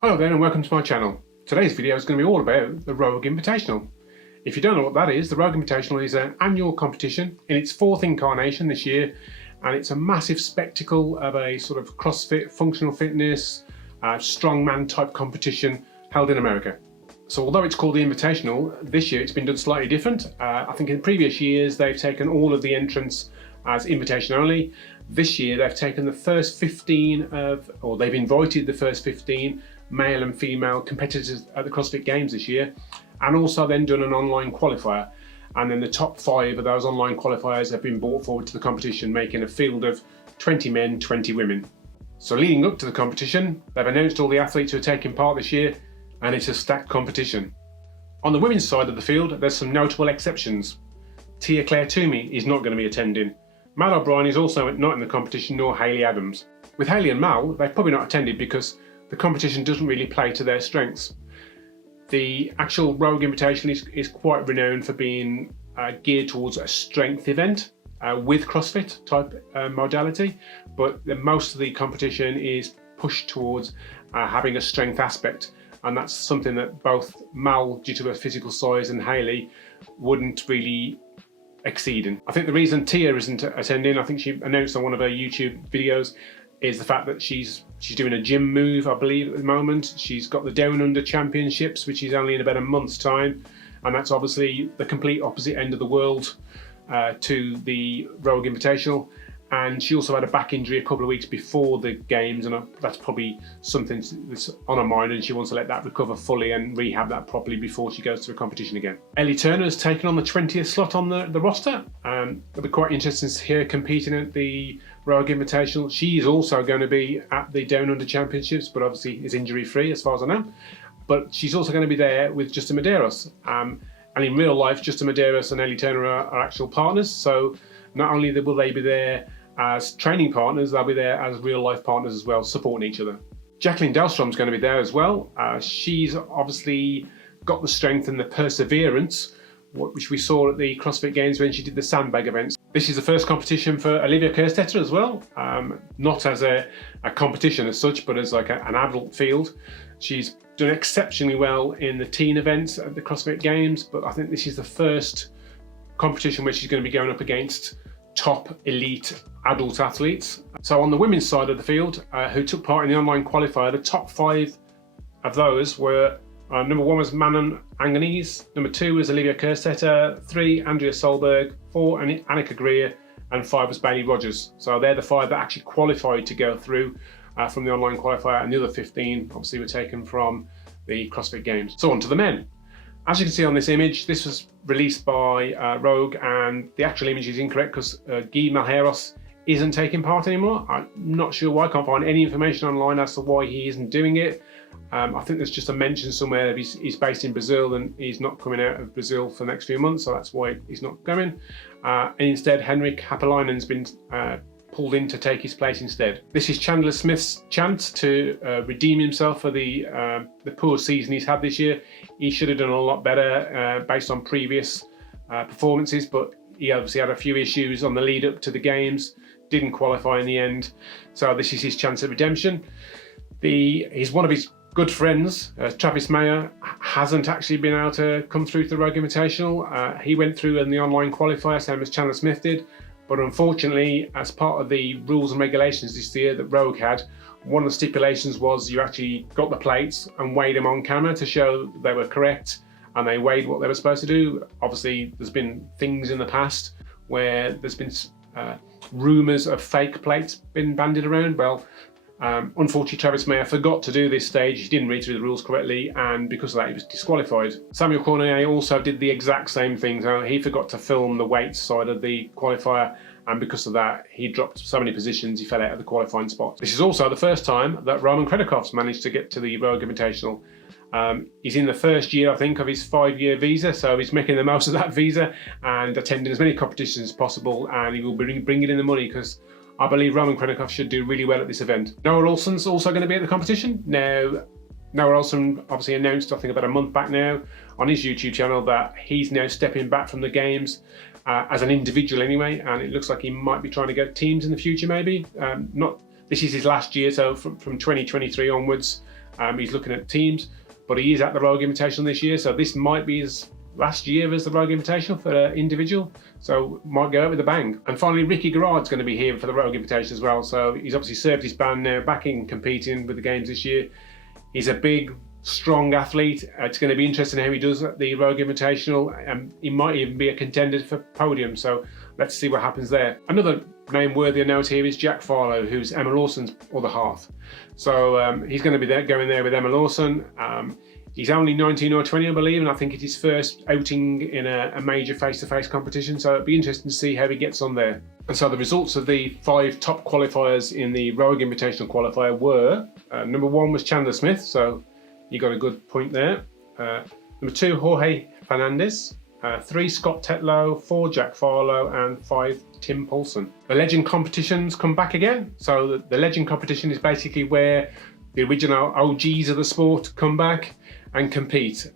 Hello there and welcome to my channel. Today's video is going to be all about the Rogue Invitational. If you don't know what that is, the Rogue Invitational is an annual competition in its fourth incarnation this year, and it's a massive spectacle of a sort of CrossFit, functional fitness, strongman type competition held in America. So although it's called the Invitational, this year it's been done slightly different. I think in previous years they've taken all of the entrants as invitation only. This year they've taken the first 15 they've invited the first 15 male and female competitors at the CrossFit Games this year, and also then done an online qualifier. And then the top 5 of those online qualifiers have been brought forward to the competition, making a field of 20 men, 20 women. So leading up to the competition, they've announced all the athletes who are taking part this year, and it's a stacked competition. On the women's side of the field, there's some notable exceptions. Tia Claire Toomey is not going to be attending. Mal O'Brien is also not in the competition, nor Hayley Adams. With Hayley and Mal, they've probably not attended because the competition doesn't really play to their strengths. The actual Rogue Invitational is quite renowned for being geared towards a strength event with CrossFit type modality, but most of the competition is pushed towards having a strength aspect, and that's something that both Mal, due to her physical size, and Hayley wouldn't really exceed in. I think the reason Tia isn't attending, I think she announced on one of her YouTube videos, is the fact that she's doing a gym move, I believe, at the moment. She's got the Down Under Championships, which is only in about a month's time, and that's obviously the complete opposite end of the world to the Rogue Invitational. And she also had a back injury a couple of weeks before the games, and that's probably something that's on her mind, and she wants to let that recover fully and rehab that properly before she goes to a competition again. Ellie Turner has taken on the 20th slot on the roster. It'll be quite interesting to hear competing at the Rogue Invitational. She is also going to be at the Down Under Championships, but obviously is injury free as far as I know. But she's also going to be there with Justin Medeiros. And in real life, Justin Medeiros and Ellie Turner are actual partners. So not only will they be there as training partners, they'll be there as real life partners as well, supporting each other. Jacqueline Dahlstrom's going to be there as well. She's obviously got the strength and the perseverance, which we saw at the CrossFit Games when she did the sandbag events. This is the first competition for Olivia Kerstetter as well, not as a competition as such, but as like an adult field. She's done exceptionally well in the teen events at the CrossFit Games, but I think this is the first competition where she's going to be going up against top elite adult athletes. So on the women's side of the field, who took part in the online qualifier, the top 5 of those were number 1 was Manon Anganese, number 2 was Olivia Kerstetter, 3 Andrea Solberg, 4 Annika Greer, and 5 was Bailey Rogers. So they're the 5 that actually qualified to go through from the online qualifier, and the other 15 obviously were taken from the CrossFit Games. So on to the men. As you can see on this image, this was released by Rogue, and the actual image is incorrect because Guy Malheiros isn't taking part anymore. I'm not sure why. I can't find any information online as to why he isn't doing it. I think there's just a mention somewhere that he's based in Brazil and he's not coming out of Brazil for the next few months, so that's why he's not going. And instead, Henrik Haapalainen's been pulled in to take his place instead. This is Chandler Smith's chance to redeem himself for the poor season he's had this year. He should have done a lot better based on previous performances, but he obviously had a few issues on the lead up to the games, didn't qualify in the end, so this is his chance at redemption. He's one of his good friends, Travis Mayer, hasn't actually been able to come through to the Rogue Invitational. He went through in the online qualifier, same as Chandler Smith did, but unfortunately, as part of the rules and regulations this year that Rogue had, one of the stipulations was you actually got the plates and weighed them on camera to show they were correct, and they weighed what they were supposed to do. Obviously, there's been things in the past where there's been rumours of fake plates been bandied around. Well, unfortunately, Travis Mayer forgot to do this stage. He didn't read through the rules correctly, and because of that, he was disqualified. Samuel Cormier also did the exact same thing. So he forgot to film the weights side of the qualifier, and because of that, he dropped so many positions, he fell out of the qualifying spot. This is also the first time that Roman Kredikov's managed to get to the Rogue Invitational. He's in the first year, I think, of his 5-year visa, so he's making the most of that visa and attending as many competitions as possible, and he will be bringing in the money because I believe Roman Krennikov should do really well at this event. Noah Olson's also going to be at the competition. Now, Noah Olson obviously announced, I think about a month back now, on his YouTube channel that he's now stepping back from the games as an individual anyway, and it looks like he might be trying to go teams in the future maybe. This is his last year, so from 2023 onwards, He's looking at teams, but he is at the Rogue Invitational this year, so this might be his last year as the Rogue Invitational for an individual, so might go out with a bang. And finally, Ricky Garrard's going to be here for the Rogue Invitational as well, so he's obviously served his ban now, back in competing with the games this year. He's a big, strong athlete. It's going to be interesting how he does at the Rogue Invitational, and he might even be a contender for podium, so let's see what happens there. Another name worthy of note here is Jack Farlow, who's Emma Lawson's other half. So he's going to be going there with Emma Lawson. He's only 19 or 20, I believe, and I think it's his first outing in a major face-to-face competition, so it'll be interesting to see how he gets on there. And so the results of the 5 top qualifiers in the Rogue Invitational qualifier were, number 1 was Chandler Smith, so you got a good point there. Number 2, Jorge Fernandez. 3, Scott Tetlow. 4, Jack Farlow. And 5, Tim Paulson. The legend competitions come back again. So the legend competition is basically where the original OGs of the sport come back and compete.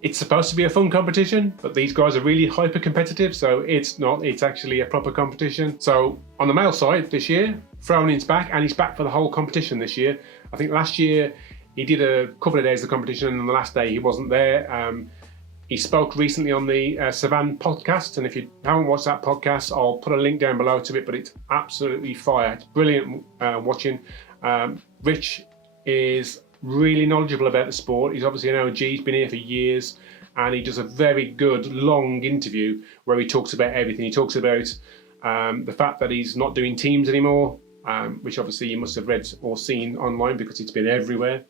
It's supposed to be a fun competition, but these guys are really hyper competitive, so it's not. It's actually a proper competition. So on the male side this year, Fronin's back, and he's back for the whole competition this year. I think last year he did a couple of days of the competition, and on the last day he wasn't there. He spoke recently on the Savan podcast, and if you haven't watched that podcast, I'll put a link down below to it, but it's absolutely fire. It's brilliant watching. Rich is really knowledgeable about the sport. He's obviously an OG, he's been here for years, and he does a very good long interview where he talks about everything. He talks about the fact that he's not doing teams anymore, which obviously you must have read or seen online because it's been everywhere.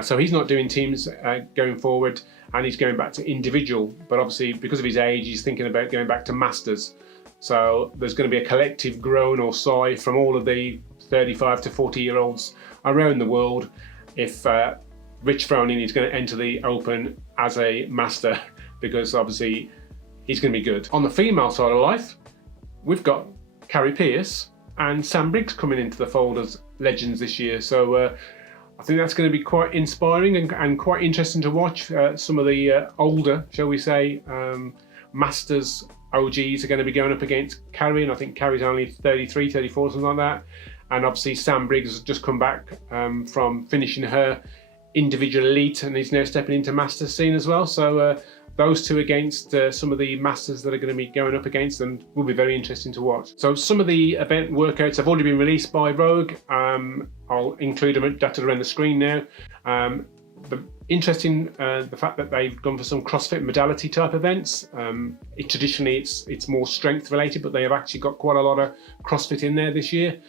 So he's not doing teams going forward, and he's going back to individual, but obviously because of his age he's thinking about going back to masters. So there's going to be a collective groan or sigh from all of the 35 to 40 year olds around the world if Rich Froning is going to enter the Open as a master, because obviously he's going to be good. On the female side of life, we've got Carrie Pearce and Sam Briggs coming into the fold as legends this year, so I think that's going to be quite inspiring and quite interesting to watch. Some of the older, shall we say, masters OGs are going to be going up against Carrie, and I think Carrie's only 33, 34, something like that. And obviously Sam Briggs has just come back from finishing her individual elite, and he's now stepping into masters scene as well. So those two against some of the masters that are going to be going up against them will be very interesting to watch. So some of the event workouts have already been released by Rogue. I'll include them dotted around the screen now. The fact that they've gone for some CrossFit modality type events. Traditionally it's more strength related, but they have actually got quite a lot of CrossFit in there this year.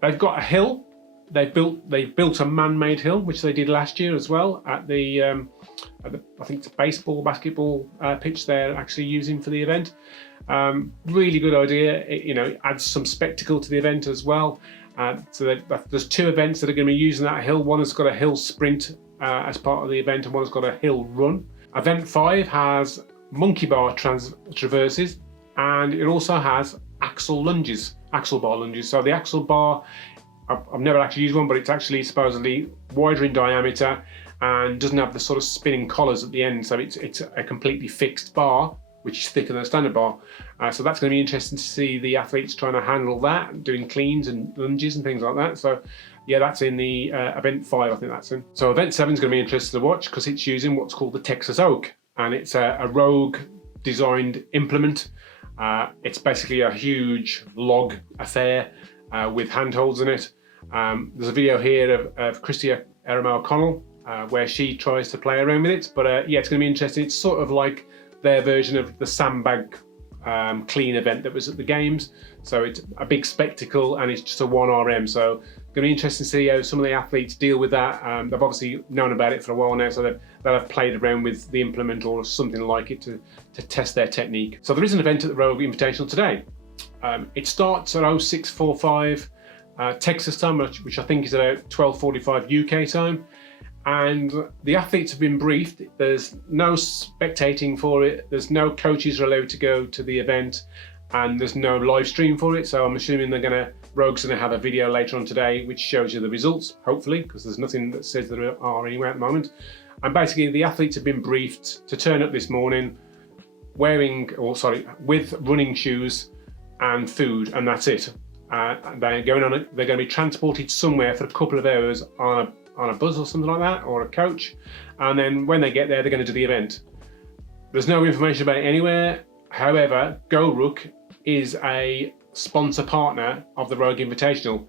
They've got a hill. They've built a man-made hill, which they did last year as well at the I think it's baseball, basketball pitch they're actually using for the event. Really good idea. It adds some spectacle to the event as well. So there's 2 events that are going to be using that hill. One has got a hill sprint as part of the event, and one has got a hill run. Event 5 has monkey bar traverses, and it also has axle bar lunges. So the axle bar, I've never actually used one, but it's actually supposedly wider in diameter and doesn't have the sort of spinning collars at the end. So it's a completely fixed bar, which is thicker than a standard bar. So that's going to be interesting to see the athletes trying to handle that, doing cleans and lunges and things like that. So yeah, that's in the event 5, I think that's in. So event 7 is going to be interesting to watch because it's using what's called the Texas Oak, and it's a Rogue designed implement. It's basically a huge log affair with handholds in it. There's a video here of Christy O'Connell where she tries to play around with it, but yeah, it's going to be interesting. It's sort of like their version of the sandbag clean event that was at the games. So it's a big spectacle and it's just a 1RM. So it's going to be interesting to see how some of the athletes deal with that. They've obviously known about it for a while now, so they'll have played around with the implement or something like it to test their technique. So there is an event at the Rogue Invitational today. It starts at 0645 Texas time, which I think is about 12:45 UK time. And the athletes have been briefed. There's no spectating for it. There's no coaches are allowed to go to the event, and there's no live stream for it. So I'm assuming Rogue's going to have a video later on today which shows you the results, hopefully, because there's nothing that says there are anywhere at the moment. And basically the athletes have been briefed to turn up this morning with running shoes and food, and that's it. They're going to be transported somewhere for a couple of hours on a on a bus or something like that, or a coach. And then when they get there, they're going to do the event. There's no information about it anywhere. However, GoRuck is a sponsor partner of the Rogue Invitational.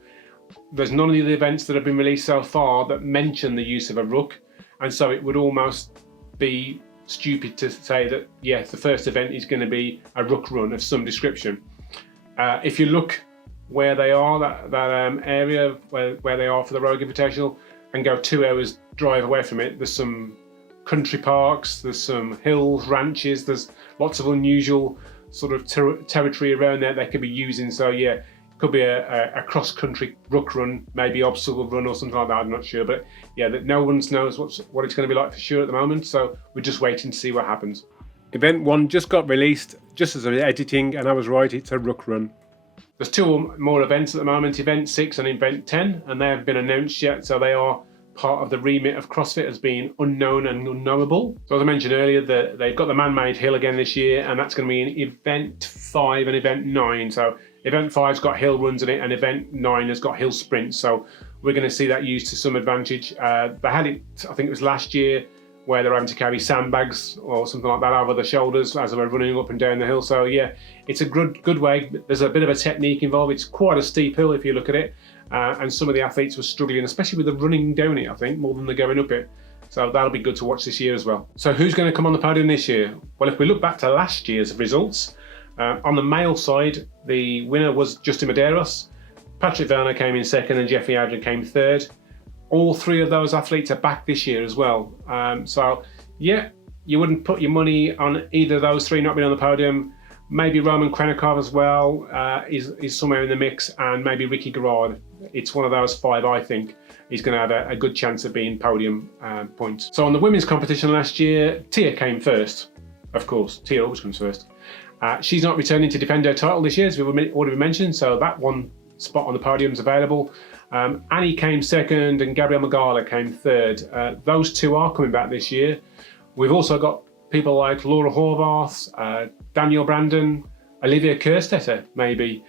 There's none of the events that have been released so far that mention the use of a ruck, and so it would almost be stupid to say that yes, the first event is going to be a ruck run of some description. If you look where they are, that area where they are for the Rogue Invitational, and go 2 hours drive away from it, there's some country parks, there's some hills, ranches, there's lots of unusual sort of territory around there they could be using. So yeah, it could be a cross-country ruck run, maybe obstacle run or something like that, I'm not sure. But yeah, that no one knows what it's going to be like for sure at the moment, so we're just waiting to see what happens. Event 1 just got released, just as I was editing, and I was right, it's a ruck run. There's 2 more events at the moment, Event 6 and Event 10, and they haven't been announced yet, so they are part of the remit of CrossFit as being unknown and unknowable. So as I mentioned earlier, they've got the man-made hill again this year, and that's going to be in Event 5 and Event 9. So Event 5's got hill runs in it, and Event 9 has got hill sprints. So we're going to see that used to some advantage. They had it, I think it was last year, where they're having to carry sandbags or something like that over the shoulders as they were running up and down the hill. So yeah, it's a good way. There's a bit of a technique involved. It's quite a steep hill if you look at it. And some of the athletes were struggling, especially with the running down it, I think, more than the going up it. So that'll be good to watch this year as well. So who's going to come on the podium this year? Well, if we look back to last year's results, on the male side, the winner was Justin Medeiros. Patrick Werner came in second and Jeffrey Adrian came third. All 3 of those athletes are back this year as well. So yeah, you wouldn't put your money on either of those 3 not being on the podium. Maybe Roman Krennikov as well is somewhere in the mix, and maybe Ricky Garrard. It's one of those 5, I think. He's going to have a good chance of being podium points. So on the women's competition last year, Tia came first. Of course, Tia always comes first. She's not returning to defend her title this year, as we've already mentioned, so that one spot on the podium is available. Annie came second and Gabrielle Magala came third. Those 2 are coming back this year. We've also got people like Laura Horvath, Daniel Brandon, Olivia Kerstetter maybe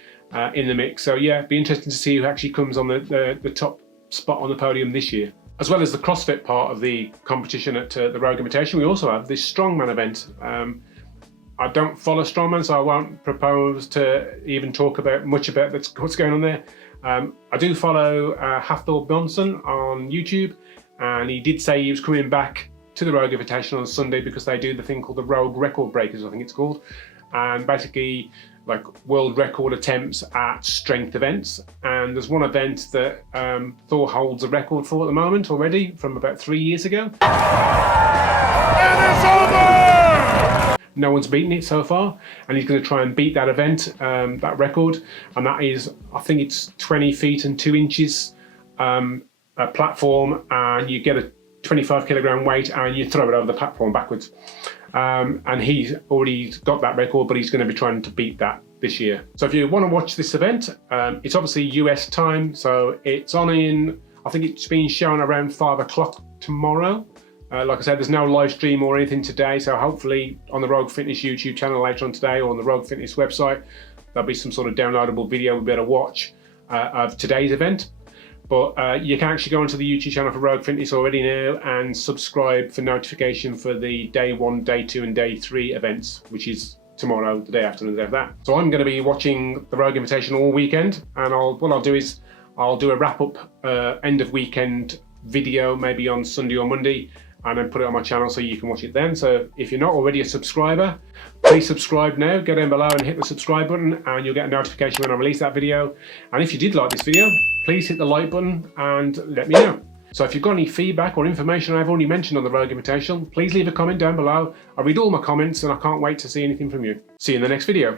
in the mix. So yeah, it'd be interesting to see who actually comes on the top spot on the podium this year. As well as the CrossFit part of the competition at the Rogue Invitation, we also have this Strongman event. I don't follow Strongman, so I won't propose to even talk much about what's going on there. I do follow Hafthor Bjornsson on YouTube, and he did say he was coming back to the Rogue Invitational on Sunday because they do the thing called the Rogue Record Breakers, I think it's called, and basically like world record attempts at strength events. And there's one event that Thor holds a record for at the moment already from about 3 years ago. And it's over! No one's beaten it so far, and he's going to try and beat that event, that record, and that is, I think it's 20 feet and 2 inches a platform, and you get a 25 kilogram weight and you throw it over the platform backwards. And he's already got that record, but he's going to be trying to beat that this year. So if you want to watch this event, it's obviously US time, so it's on I think it's being shown around 5 o'clock tomorrow. Like I said, there's no live stream or anything today, so hopefully on the Rogue Fitness YouTube channel later on today, or on the Rogue Fitness website, there'll be some sort of downloadable video we'll be able to watch of today's event. But you can actually go onto the YouTube channel for Rogue Fitness already now and subscribe for notification for the day 1, day 2 and day 3 events, which is tomorrow, the day after and the day after that. So I'm going to be watching the Rogue Invitational all weekend, and what I'll do is I'll do a wrap-up end of weekend video maybe on Sunday or Monday, and then put it on my channel so you can watch it then. So if you're not already a subscriber, please subscribe now. Go down below and hit the subscribe button, and you'll get a notification when I release that video. And if you did like this video, please hit the like button and let me know. So if you've got any feedback or information I've already mentioned on the Rogue Invitational, please leave a comment down below. I read all my comments and I can't wait to see anything from you. See you in the next video.